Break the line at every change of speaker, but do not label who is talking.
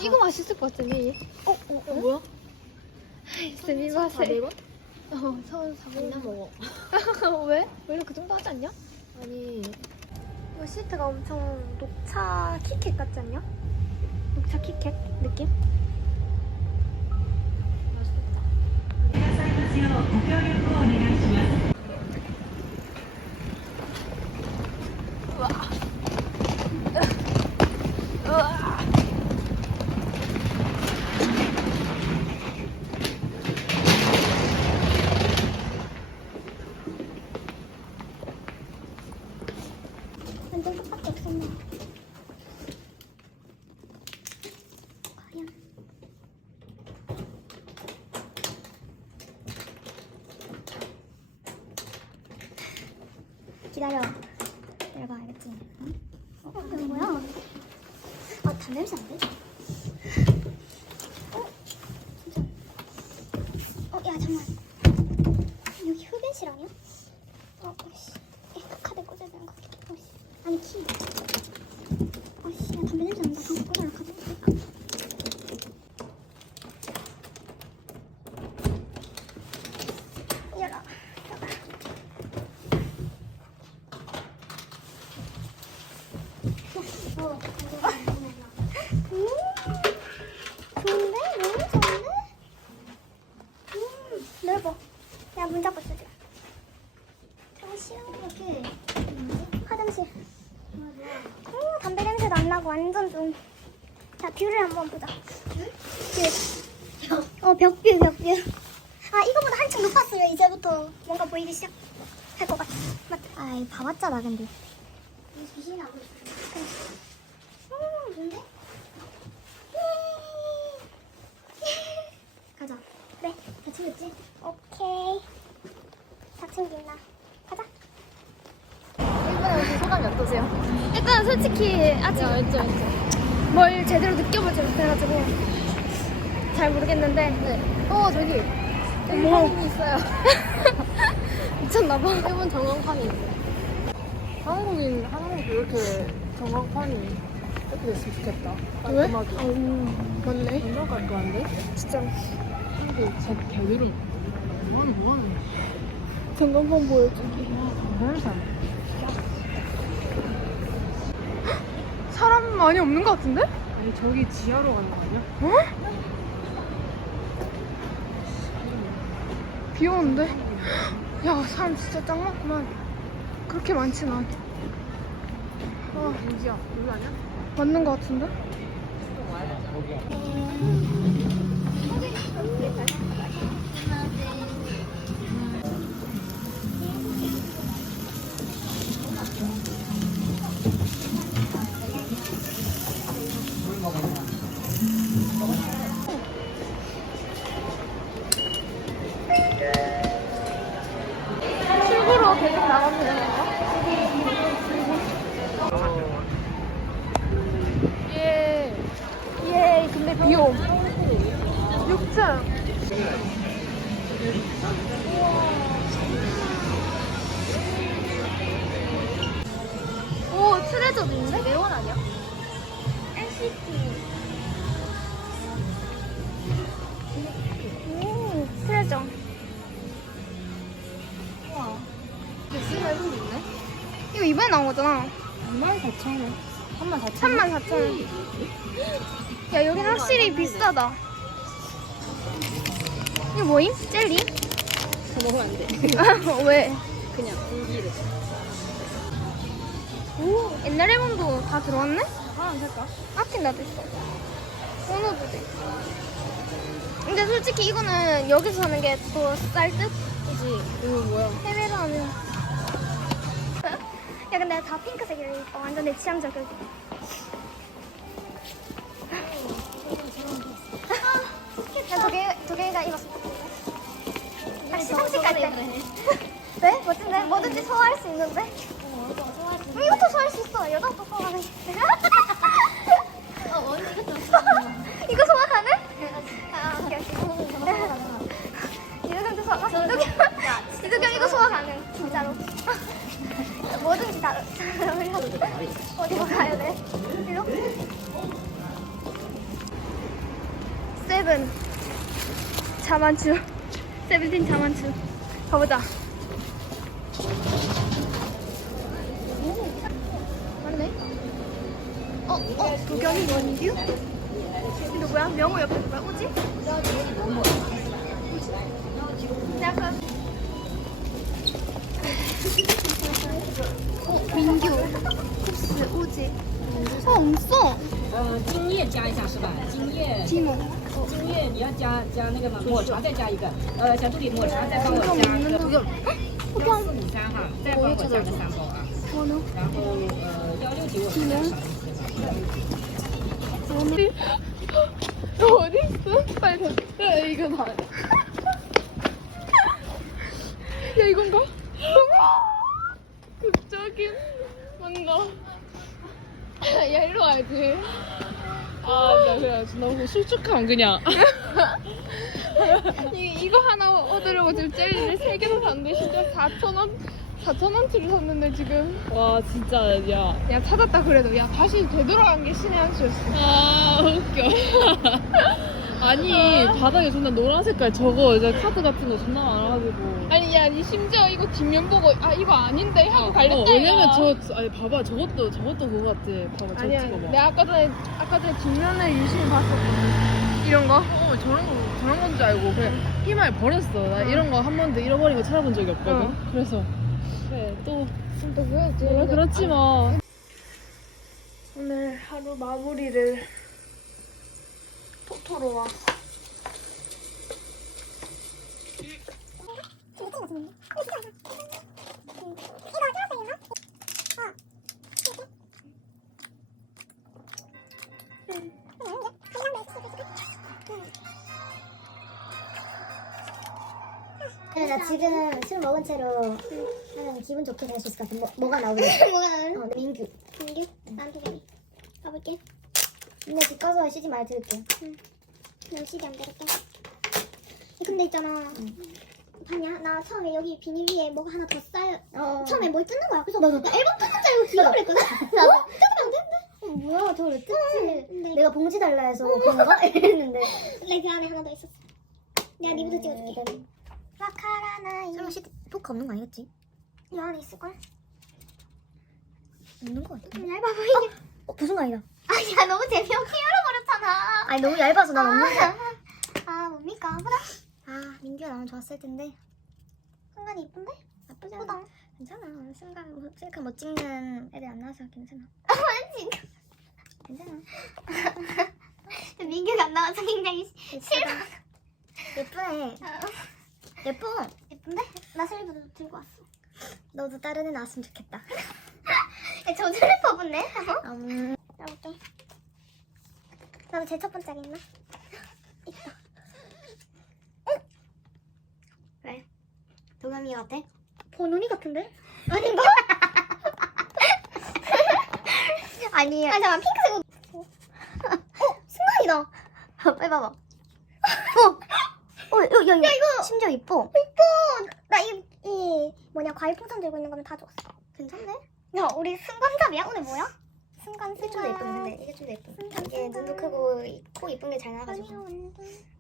이거 맛있을 것 같은데.
뭐야?
스미마세.
400원?
서울
그냥
400원.
먹어.
왜? 원래 그 정도 하지 않냐?
아니
이거 시트가 엄청 녹차 키캣 같지 않냐? 녹차 키캣 느낌? 완전 똑같이 없었네. 과연. 기다려. 내려가 알겠지? 응? 이거 뭐야? 아, 다 냄새 안 돼? 진짜. 야, 잠깐만. 여기 흡연실 아니야? 씨. 카드 꽂아야 되는 거 같아. 씨. 아니, 키. 씨, 야, 담배 냄새 난다. 담배 꽂아라, 카드. 열어. 좋은데? 너무 좋은데? 넓어. 야, 문 닫고 쓰자. 시원하게. 화장실. 오, 담배 냄새도 안 나고 완전 좀. 자, 뷰를 한번 보자. 뷰. 벽뷰. 아, 이거보다 한층 높았으면 이제부터 뭔가 보이기 시작할 것 같아. 맞지? 아이, 봐봤잖아, 근데. 귀신이 안 보여. 좋은데? 가자. 그래, 다 챙겼지? 오케이. 다 챙긴다. 가자.
일본에 오신 소감이 어떠세요?
일단 솔직히 아직
알죠.
뭘 제대로 느껴보지 못해가지고 잘 모르겠는데.
네. 저기
뭐
정원판이 있어요.
미쳤나봐.
일본 정원판이 있어요. 한국도 이렇게 정원판이 이렇게 됐으면 좋겠다.
왜?
깔끔하게.
맞네.
정말 깔끔한데?
진짜
한국 제 개위로 뭐하는 거야?
전광판 보여주기.
다른 사람.
사람 많이 없는 것 같은데?
아니 저기 지하로 가는 거 아니야?
비 오는데? 야, 사람 진짜 짱 많구만. 그렇게 많진 않아.
인지야 여기 아니야?
맞는 것 같은데? 출구로 계속 나가면 되는 건가? 예, 근데 비 옴. 6층. 오, 트레저도 있네?
네온 아니야?
NCT. 오, 트레저.
우와. 백신 알고도 있네?
이거 이번에 나온 거잖아.
24,000원. 34,000원.
34,000원. 야, 여긴 확실히 비싸다. 이거 뭐임? 젤리?
먹으면 안 돼.
왜?
그냥 공기를.
오, 옛날 앨범도 다 들어왔네?
하나 살까?
앞에 나도 있어. 번호도 돼. 근데 솔직히 이거는 여기서 사는 게 더 쌀 듯?
그지. 이거 뭐야?
해외로 하면. 야, 근데 다 핑크색이래. 이거 완전 내 취향 저격이. 두 개가 입었을 것 같은데. 다시 시상식 갈 때. 네? 멋진데? 뭐든지 소화할 수 있는데? 이것도 소화할 수 있어. 여자도 소화하네.
언니 이것도
이거 소화 가능? 아, 오케이. 이두경도 소화 가능? 이두경 이거 소화 가능. 진짜로. 뭐든지 다 어디로 가야 돼? 일로? 세븐 자만추. 세븐틴 자만추. 가보자. 맞네. 도겸이 원규? 이 누구야? 명호 옆에 누구야? 우지? 약간 민규, 쿱스, 우지. 없어.
精液加一下是吧？精液，
디모.
精液你要加那个吗？抹茶再加一个，小助理抹茶再帮我加一个1453哈，再帮我加个3包啊。
번호.
然后16级我是再少一些吧。
너 어디 있어? 빨리 대. 야 이거 봐. 야 이건가? 극적인 뭔가. 야 일로 와야지. 나 그래 너무 술쭉함 그냥. 이거 하나 얻으려고 지금 젤리를 3개나 샀는데 진짜 4,000원치를 샀는데 지금. 와 진짜 야 찾았다 그래도. 야 다시 되돌아간 게 신의 한 수였어. 아 웃겨. 아니 바닥에 존나 노란 색깔 저거 이제 카드 같은 거 존나 많아가지고. 아니 야 니 심지어 이거 뒷면 보고 아 이거 아닌데 하고 갈렸다. 왜냐면 아니 봐봐 저것도 그거 같아. 봐봐 저거 찍어봐. 내가 아까 전에 뒷면을 유심히 봤었거든. 이런 거? 저런 건 줄 알고 그래 희망을 버렸어. 나 이런 거 한 번도 잃어버린 거 찾아본 적이 없거든. 그래서 그래 또 왜 그렇지 뭐. 오늘 하루 마무리를 토토로 와.
나 지금 술 먹은 채로 하면 기분 좋게 잘 수 있을 것 같아. 뭐가 나오겠어?
뭐가 나오는?
민규.
민규? 나한테 가니. 가볼게.
근데 집 가서 쉬지 말 들을게.
열심히 안 되겠다. 근데 있잖아. 봤냐? 나 처음에 여기 비닐 위에 뭐가 하나 더 쌓여. 처음에 뭘 뜯는 거야. 그래서
나도.
나 앨범 뜯는 줄 알고 기억을 했거든.
나도.
뜯으면 안 되는데?
뭐야, 저걸 왜 뜯지?
네.
내가 봉지 달라 해서 그런가? 이랬는데.
레드 안에 하나 더 있었어. 내가 니부터 찍어줄게. 와카라나이.
설마 포크 없는 거 아니겠지?
이 안에 있을걸?
없는 거 같아.
얇아 보이게.
무슨 거 아니다.
야 너무 재미없게 열어버렸잖아.
아니, 너무 얇아서 난 없는 거.
아 뭡니까? 보다.
아, 민규가 나오면 좋았을 텐데.
순간이 이쁜데?
나쁘지
예쁘다.
않아. 괜찮아. 셀카 못 찍는 애들 안 나와서 괜찮아. 괜찮아.
민규가 안 나와서 굉장히 싫어.
예쁘네. 예뻐.
예쁜데? 나 슬리브도 들고 왔어.
너도 다른 애 나왔으면 좋겠다.
야, 저 슬리퍼 붙네?
나올게.
나도 제 첫 번째가 있나? 있다.
왜? 도겸이 같아?
번호니 같은데? 아닌가?
아니야.
아 잠깐 핑크색 순간이다.
빨리 봐봐. 야, 이거 심지어 이뻐.
나 이 뭐냐 과일 풍선 들고 있는 거면 다 줬어.
괜찮네?
야 우리 순간잡이야? 오늘 뭐야? 순간
이게 좀 더 예쁜데. 이게 좀 더 예뻐. 이게 눈도 크고 코 이쁜 게 잘 나와가지고.
아니야 완전